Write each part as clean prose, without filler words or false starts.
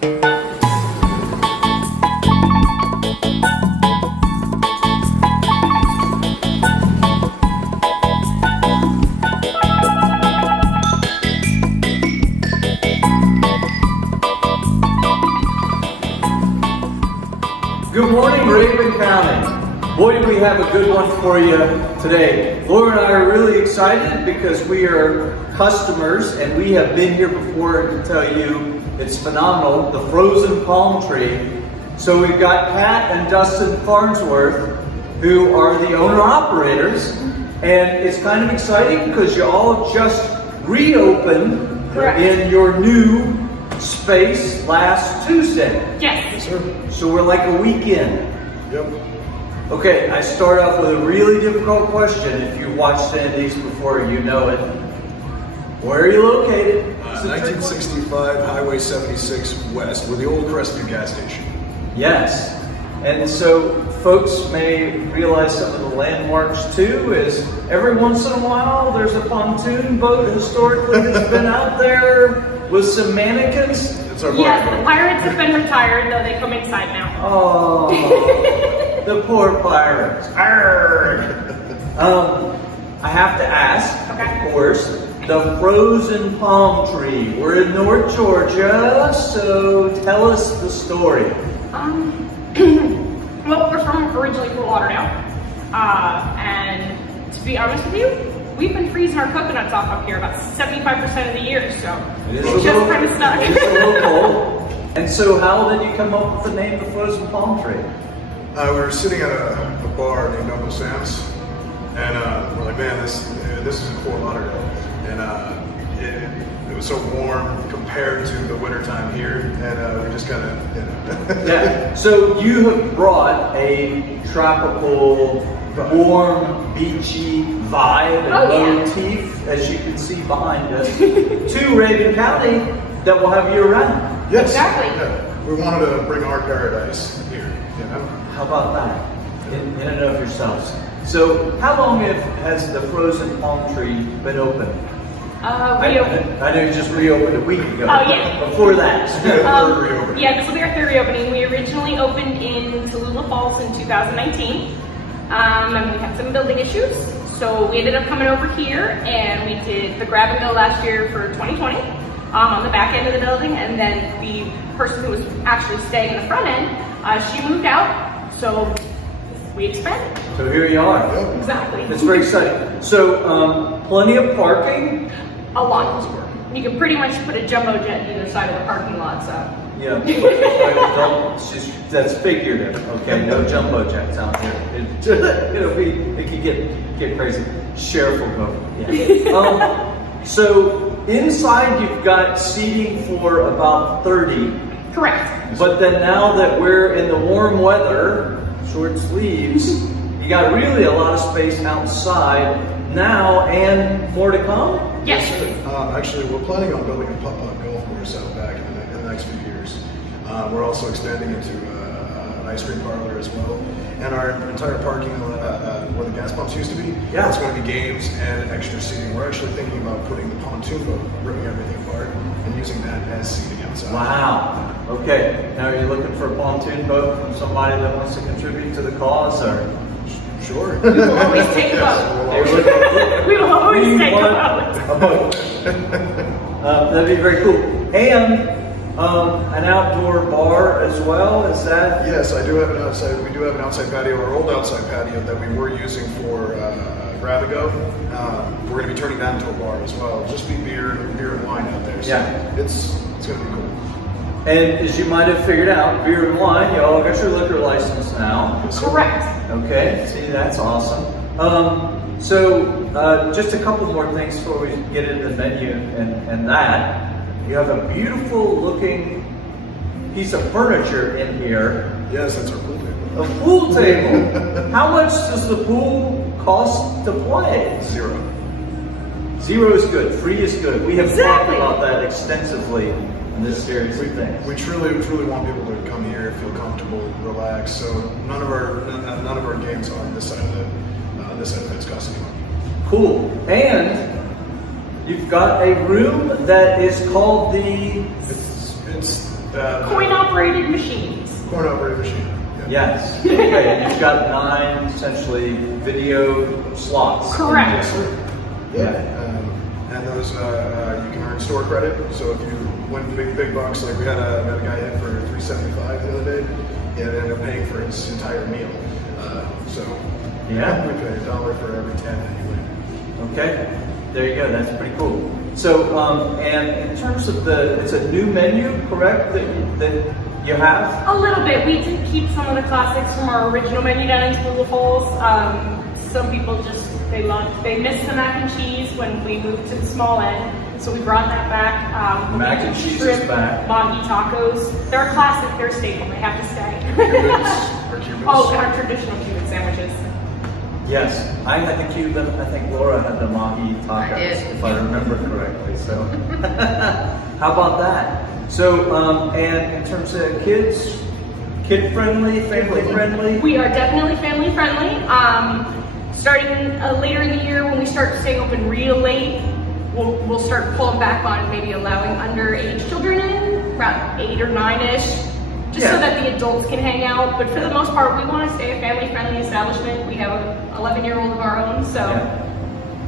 Good morning, Raven County. Boy, do we have a good one for you today. Laura and I are really excited because we are customers and we have been here before and can tell you it's phenomenal, the frozen palm tree. So we've got Pat and Dustin Farnsworth, who are the owner-operators, and it's kind of exciting because you all just reopened in your new space last Tuesday. Yes. Sir. So we're like a weekend. Yep. Okay, I start off with a really difficult question. If you've watched any of these before, you know it. Where are you located? 1965 Highway 76 West, where the old Crestview gas station. Yes. And so folks may realize some of the landmarks too is every once in a while there's a pontoon boat historically that's been out there with some mannequins. It's our Yes, boat. the pirates have been retired, though they come inside now. Oh, the poor pirates. Arrgh. I have to ask, of course, the frozen palm tree. We're in North Georgia, so tell us the story. Well, we're originally from Lauderdale, and to be honest with you, we've been freezing our coconuts off up here about 75% of the year, so it's just kind of stuck. It's a little cold. And so how did you come up with the name the frozen palm tree? We were sitting at a bar named Uncle Sam's, and we're like, man, this is in Fort Lauderdale, and it was so warm compared to the wintertime here, and we just kind of, Yeah. So you have brought a tropical, warm, beachy vibe and motif, as you can see behind us, to Raven County that will have year round. Yes. Exactly. Yeah. We wanted to bring our paradise here, you know? How about that? In and of yourselves. So how long has the frozen palm tree been open? I know you just reopened a week ago. Oh, yeah. Before that. Yeah, this will be our third reopening. We originally opened in Tallulah Falls in 2019, and we had some building issues. So we ended up coming over here, and we did the grab and go last year for 2020 on the back end of the building, and then the person who was actually staying in the front end, she moved out, so we expanded. So here you are. Exactly. It's very exciting. So plenty of parking. A lot. You can pretty much put a jumbo jet either side of the parking lot, so. Yeah, that's figurative. Okay, no jumbo jets out here. It could get crazy. Sheriff will go. Yeah. So inside you've got seating for about 30. Correct. But then now that we're in the warm weather, short sleeves, you got really a lot of space outside now and more to come? Yes. Actually, we're planning on building a pop-up golf course out back in the next few years. We're also extending into an ice cream parlor as well. And our entire parking where the gas pumps used to be, it's going to be games and extra seating. We're actually thinking about putting the pontoon boat, ripping everything apart, and using that as seating outside. Wow. Okay. Now are you looking for a pontoon boat from somebody that wants to contribute to the cause, or? Sure. We will always take a boat. We will always take a boat. That'd be very cool. And an outdoor bar as well, is that? Yes, I do have an outside. We do have an outside patio, our old outside patio that we were using for grab and go. We're going to be turning that into a bar as well. Just be beer and wine out there. So it's going to be cool. And as you might have figured out, beer and wine, you all got your liquor license now. Correct. Okay, see, that's awesome. So just a couple more things before we get into the menu and that. You have a beautiful looking piece of furniture in here. Yes, that's our pool table. A pool table. How much does the pool cost to play? $0. 0 is good, free is good. We have talked about that extensively in this series of things. We truly want people to come here, feel comfortable, relax. So none of our games on this side of the fence cost any money. Cool. And you've got a room that is called the It's Coin-operated machines. Coin-operated machine. Yes. Okay, and you've got 9 essentially video slots. Correct. Yeah. And those you can earn store credit. So if you win big bucks, like we had a guy in for $375 the other day, he ended up paying for his entire meal. So yeah, we pay $1 for every 10 that you win. Okay, there you go. That's pretty cool. So, and in terms of it's a new menu, correct? That you have? A little bit. We did keep some of the classics from our original menu down in Tallulah Falls. Some people they missed the mac and cheese when we moved to the small end, so we brought that back. Mac and cheese shrimp, is back. Mahi tacos. They're a classic. They're a staple. They have to stay. Cubans. Oh, our traditional Cuban sandwiches. Yes, I had the Cuban. I think Laura had the Mahi tacos, I did. if I remember correctly. So, how about that? So, and in terms of kids, kid-friendly, family-friendly? We are definitely family friendly. Starting later in the year, when we start staying open real late, we'll start pulling back on maybe allowing underage children in, around 8 or 9-ish, just so that the adults can hang out. But for the most part, we want to stay a family-friendly establishment. We have an 11-year-old of our own, so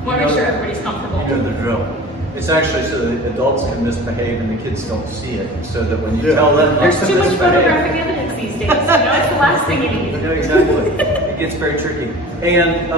we want to make sure everybody's comfortable. You know the drill. It's actually so that the adults can misbehave and the kids don't see it, so that when you tell them There's not to too much misbehave, photographic evidence these days. It's the last thing you need. You know, exactly. It gets very tricky. And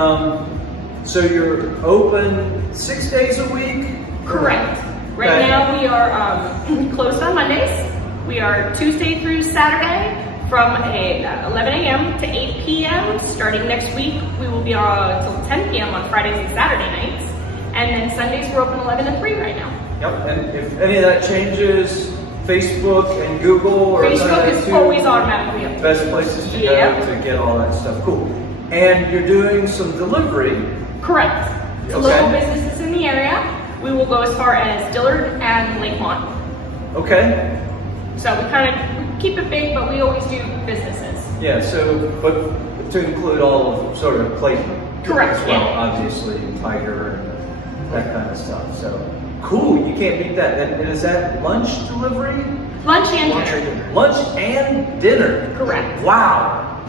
so you're open 6 days a week? Correct. Right now we are closed on Mondays. We are Tuesday through Saturday from 11 a.m. to 8 p.m. Starting next week, we will be until 10 p.m. on Fridays and Saturday nights. And then Sundays we're open 11 to 3 right now. Yep. And if any of that changes, Facebook and Google or Facebook is always automatically up. best places to go to get all that stuff. Cool. And you're doing some delivery. Correct. To Okay. local businesses in the area. We will go as far as Dillard and Lakemont. Okay. So we kind of keep it big, but we always do businesses. Yeah. So, but to include all of sort of Clayton. Correct, As well, yeah. obviously, and Tiger and that kind of stuff. So cool. You can't beat that. And is that lunch delivery? Lunch and dinner. Lunch and dinner. Correct. Wow.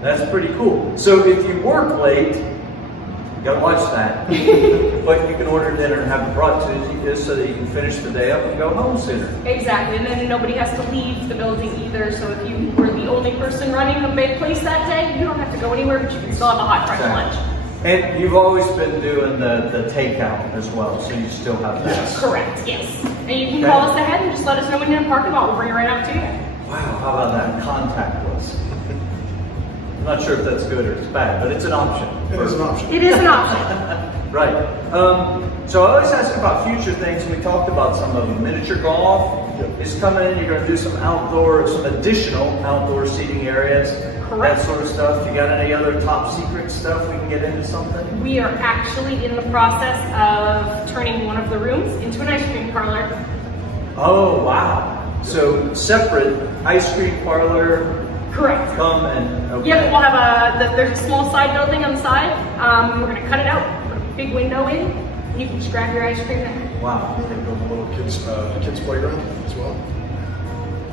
That's pretty cool. So if you work late, you gotta watch that. But you can order dinner and have it brought to you so that you can finish the day up and go home sooner. Exactly, and then nobody has to leave the building either. So if you were the only person running the big place that day, you don't have to go anywhere, but you can still have a hot fresh lunch. And you've always been doing the takeout as well, so you still have that. Correct, yes. And you can call us ahead and just let us know when you're in the parking lot. We'll bring it right out to you. Wow, how about that? Contactless. I'm not sure if that's good or it's bad, but it's an option. It is an option. It is an option. Right. So I always ask about future things, and we talked about some of them. Miniature golf is coming in. You're going to do some additional outdoor seating areas. Correct. That sort of stuff. You got any other top secret stuff we can get into something? We are actually in the process of turning one of the rooms into an ice cream parlor. Oh, wow. So separate ice cream parlor. Correct. Come and okay. Yep, we'll have there's a small side building on the side. We're going to cut it out, put a big window in, and you can just grab your ice cream there. Wow. We can build a little kids playground as well.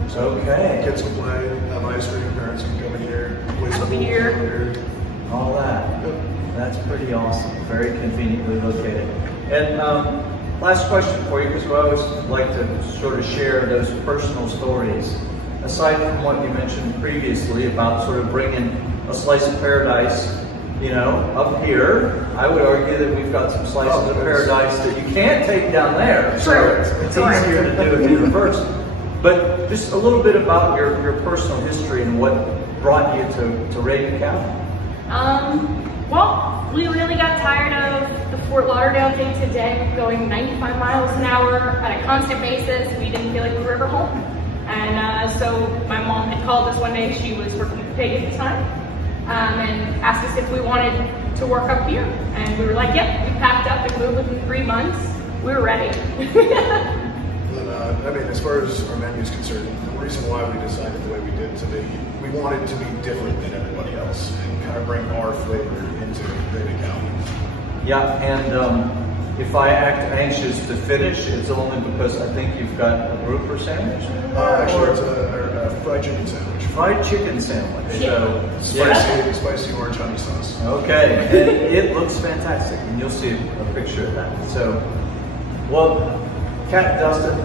So Okay. kids can play, have ice cream, parents can come in here, play some beer. All that. Yep. That's pretty awesome. Very conveniently located. And last question for you, because we always like to sort of share those personal stories. Aside from what you mentioned previously about sort of bringing a slice of paradise, up here, I would argue that we've got some slices of paradise that you can't take down there. So it's easier to do it here first. But just a little bit about your personal history and what brought you to Reagan County. Well, we really got tired of the Fort Lauderdale day-to-day going 95 miles an hour on a constant basis. We didn't feel like we were ever home. And so my mom had called us one day. She was working at Peg at the time, and asked us if we wanted to work up here. And we were like, yep. We packed up and moved within 3 months. We were ready. As far as our menu is concerned, the reason why we decided the way we did today, we wanted to be different than everybody else and kind of bring our flavor into Reagan County. Yeah, and if I act anxious to finish, it's only because I think you've got a grouper sandwich. Actually, it's a fried chicken sandwich. Fried chicken sandwich. So, Spicy orange honey sauce. okay, and it looks fantastic, and you'll see a picture of that. So, well, Kat, Dustin,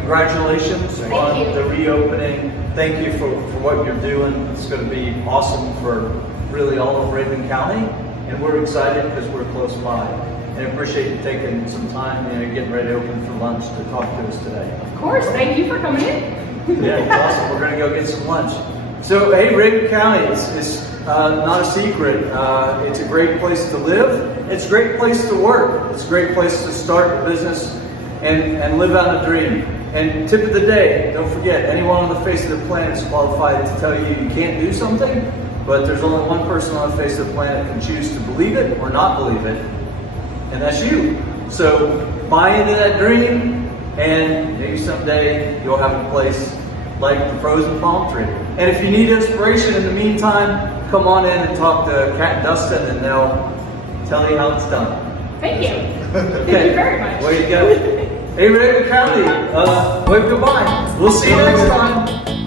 congratulations on you. the reopening. Thank you for what you're doing. It's going to be awesome for really all of Raven County, and we're excited because we're close by. And I appreciate you taking some time, getting ready to open for lunch to talk to us today. Of course, thank you for coming in. Yeah, awesome. We're going to go get some lunch. So, hey, Raven County, it's not a secret. It's a great place to live. It's a great place to work. It's a great place to start a business and live out a dream. And tip of the day, don't forget, anyone on the face of the planet is qualified to tell you you can't do something, but there's only one person on the face of the planet who can choose to believe it or not believe it, and that's you. So buy into that dream, and maybe someday you'll have a place like the frozen palm tree. And if you need inspiration in the meantime, come on in and talk to Kat and Dustin, and they'll tell you how it's done. Thank you. Okay. Thank you very much. Way to go. Hey, Raven County, wave goodbye. We'll see you next time.